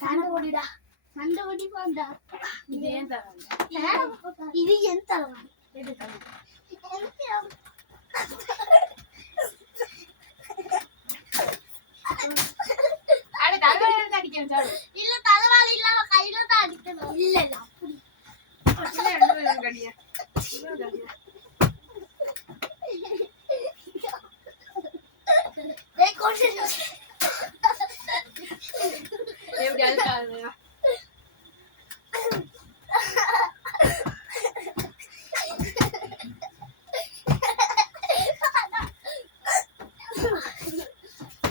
சண்டை ஓடிடா சண்டை ஓடி போண்டா இது ஏன் தரவாணி இது ஏன் தரவாணி இல்ல தலைவாளி இல்லாம கையில தான் அடிக்கணும் இல்ல இல்ல அப்படி எப்படி அழுக்காது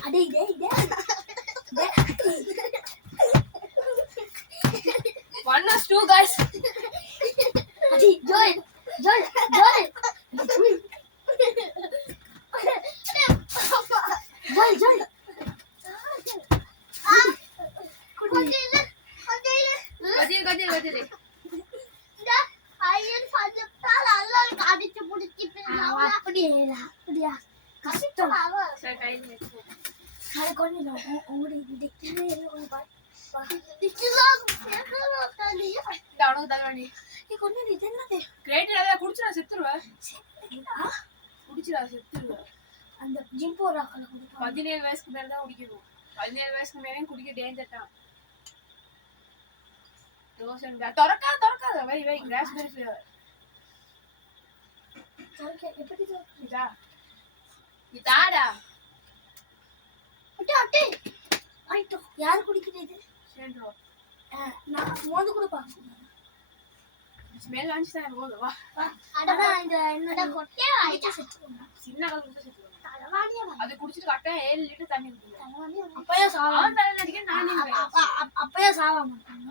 அடே டேய் டேய் 1 or 2 guys adi join join join join kodile இந்த ஐயன் சஞ்சப்தால் அல்லாஹ் காடிச்சு புடிச்சு பின்னால அப்படியா கஷ்டம் சரி கையில வெச்சு சார் கொன்னு ஓடி டிக்டே ஒரு பாட் டிக்லாம் கேக்கல தாலியா டானோ தானி நீ கொன்னு இதென்னது கிரேட் அத குடிச்சா செத்துருவ குடிச்சா செத்துருவ அந்த ஜிம் போறாக்கல 17 வயசுக்கு மேல தான் குடிக்கணும் 17 வயசுக்கு மேல குடிக்க டேஞ்சர் தான் தோசன்டா தொறக்காத வை கிராஸ் பெரி ஃபிளேவர் தொறக்க எப்படி இதா இதாடா அட்டே ஐட்டோ யார் குடிக்குது சேன்றோ நான் மோந்து கூட பாக்க ஸ்மெல் அஞ்சுதான் போடு வா அடடா இந்த என்னடா கொட்டே ஐட்டோ செத்துறோம் சின்ன கலந்து செத்துறோம் தலவாணியா அது குடிச்சிட்டு கரெக்ட்டா 7 லிட்டர் தண்ணி குடிங்க தலவாணியா அப்பையா சாவா அவன் தலை நடிக்க நானே அப்பையா சாவா மாட்டான்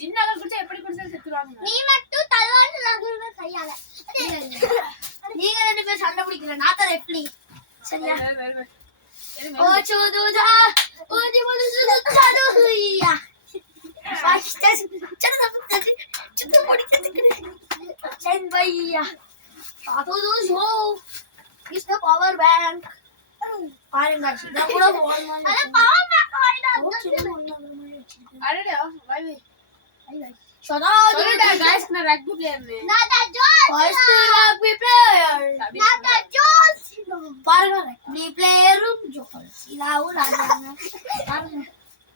சின்ன கலந்து குடிச்சா எப்படி குடிச்சாலும் செத்துறாங்க நீ மட்டும் தலவாணி நகுறவே கையால நீங்க ரெண்டு பேரும் சண்டை பிடிக்கல நான் தான் ரெஃப்ரி சரியா ஓ சோதுதா ஓடி வந்து சாடு ஹுயா ஃபாஸ்ட் சட்டு போடி சென் பையா சாது show is the power bank பாருங்க சின்ன கூட போன் அட பவர் பேங்க் வாடா அடடா வை சதா गाइस ना रग्बी प्लेयर में नाटा जोस फर्स्ट रग्बी प्लेयर नाटा जोस பாருங்க ரக்பி பிளேயரும் ஜோஸ் இலாவு ராஜாங்க பாருங்க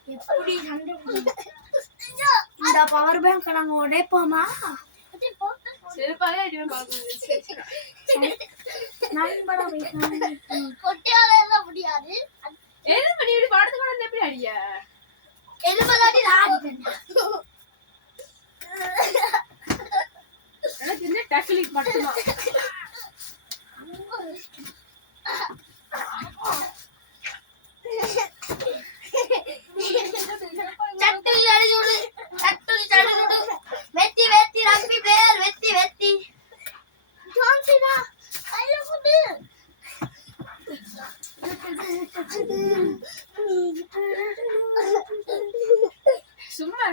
எப்படி சண்டை இந்த பவர் பேங்க் நாங்க உடைப்போமா செருப்பாலே அடிவே பாக்குது நான் பட வைக்கிறேன் கொட்டியால எல்லாம் முடியாது என்ன பண்ணி இப்படி பாடத்து கூட எப்படி அடியா எலும்பலாடி ராடிட்டேன் எனக்கு இந்த டேக்லிக் மட்டும் சட்டுலி அடிச்சுடு வெத்தி ரக்பி பிளேயர் வெத்தி ஜான்சினா ஐயோ குடு சும்மா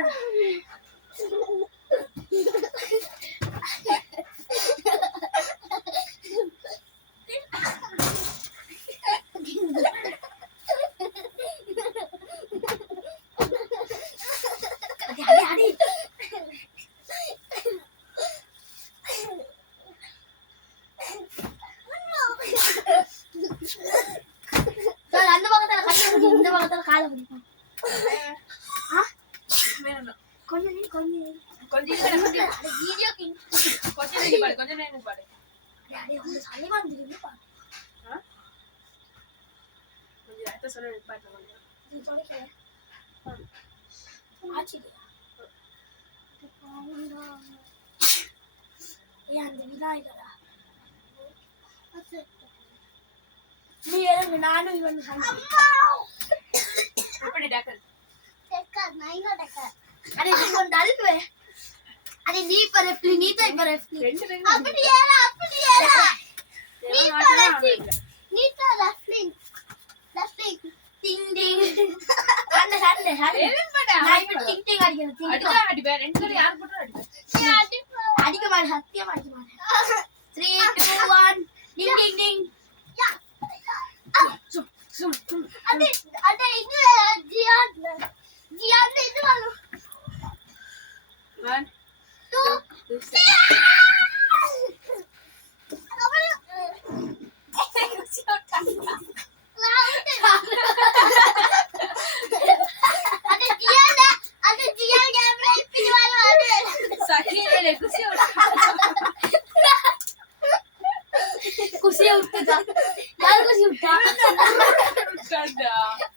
அந்த பக்கத்துல கண்ணு இந்த பக்கத்துல காலை பிடிக்கும் கொஞ்சம் வீடியோ கொஞ்சம் நேரம் பாடு கொஞ்சம் சொல்ல அந்த விநாயகரா நீ இறங்கு நானும் இவன் எப்படி டக்கல் अरे நீ கொண்டு அழுவே अरे நீ பரப்ளி நீ தான் பரப்ளி அப்படி ஏறா நீ பரப்ளி நீ தான் லெஃப்ட் டிங் டிங் சண்டை எலிம்படா நான் இப்ப டிங் டிங் அடிக்கிறேன் அடிப்பா ரெண்டு பேரும் யார் போட்ற அடிக்க மாட்டேன் சத்தியமா அடிக்க மாட்டேன் 3 2 1 டிங் டிங் டிங் யா அடே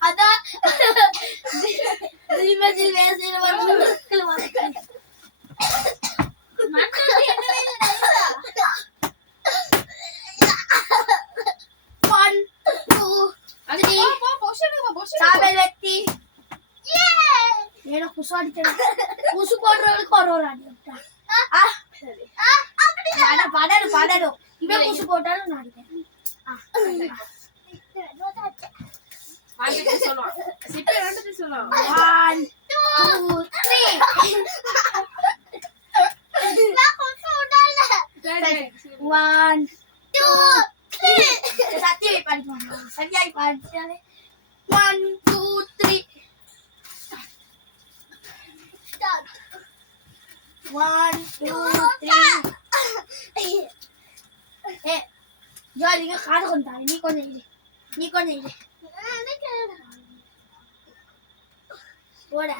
அதான் ரிமேஜில் வேசின வந்து புசு போடுறவங்களுக்கு ஒரு அடி படரும் படரும் இவன் புசு போட்டாலும் நான் அடிப்பேன். சத்தியாய் படிப்பாங்க. சரியாய் படிச்சாலே 1 2 3 1 2 3 ஏ ஜாலிங்க காது கொண்டா நீ கொஞ்சம் இரு போடா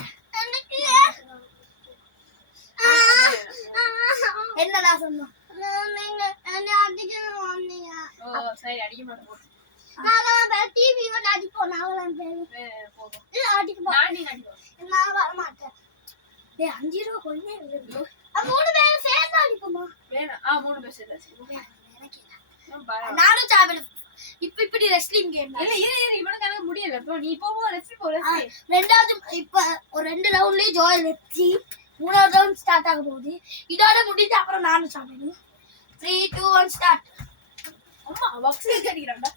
என்னடா சொன்னோம் நீங்க என்ன அடிக்கணும் வந்தீங்க ஓ சரி அடிக்க மாட்டோம் நான் டிவி வந்து அடிப்போம் நாங்கலாம் போவோம் இல்ல அடிக்க நான் அடிப்போம் நான் வர மாட்டேன் டேய் 5 ரூபாய் கொள்ளே இல்ல மூணு பேர் சேர்ந்து அடிப்போமா வேணாம் 3 பேர் சேர்ந்து நானும் சாப்பிடு இப்படி ரெஸ்லிங் கேம் இல்ல இரு இவனுக்கு எனக்கு முடியல ப்ரோ நீ போ ரெஸ்லிங் போ ரெண்டாவது இப்ப ஒரு 2 ரவுண்ட்லயே ஜோயல் வெச்சி மூணாவது ரவுண்ட் ஸ்டார்ட் ஆக போகுது இதோட முடிஞ்சு அப்புறம் நானும் சாப்பிடுவேன் 3 2 1 ஸ்டார்ட் அம்மா பாக்ஸிங் கடிறான்டா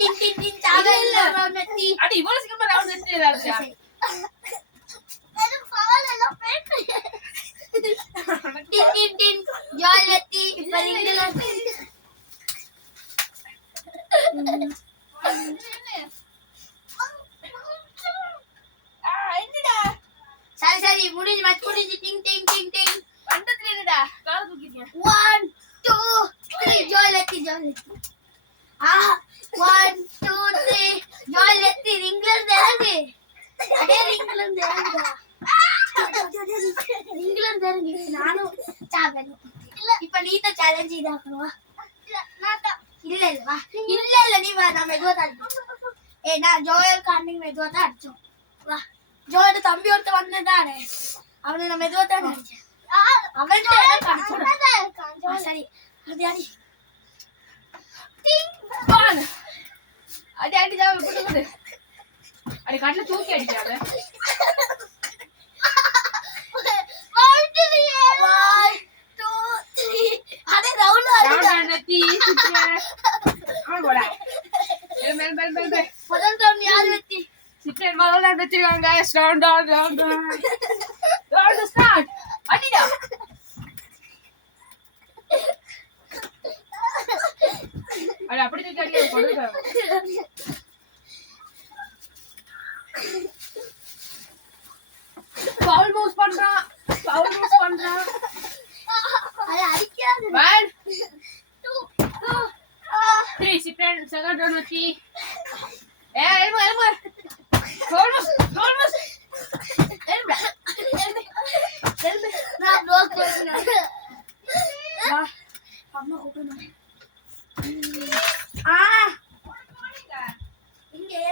டின் டின் டின் சாப்பிடு ரவுண்ட் வெச்சி அடி இவ்வளவு சீக்கிரமா ரவுண்ட் வெச்சிராதா அது ஃபால் எல்லாம் பேட் டின் டின் டின் ஜோயல் வெச்சி இப்ப நீங்க சரி முடிஞ்சு மேட்ச் முடிஞ்சு டிங் டிங் டிங் டிங் வந்ததுல என்னடா கால தூக்கிட்டீங்க 1 2 3 ஜோயலத்தி 1 2 3 ஜோயலத்தி இங்கிலாந்து இறங்கு அடே இங்கிலாந்து இறங்கு நானும் சாப்பிடு இப்ப நீ தான் சேலஞ்ச் இதாக்கணுவா இல்ல வா இல்ல நீ வா நான் மெதுவா தான் நான் ஜோயல் கார்னிங் மெதுவா தான் அடிச்சோம் வா ஜோயோட தம்பி ஒருத்த வந்ததானே அவனை நான் மெதுவா தான் அடிச்சேன் சரி அது அடி அது அடி ஜாவ போட்டு அடி கண்ணை தூக்கி அடிக்காத Sit in my lap, let's go, guys. Down. Start. Adida. अरे अपने तो क्या पड़ेगा फाउल मूव्स पண்றா अरे अरे क्या 1 2 3 सेकंड सेकंड रन होती ए elmo almost elmo ना ब्लॉक करना वाह अम्मा ओपन इங்கே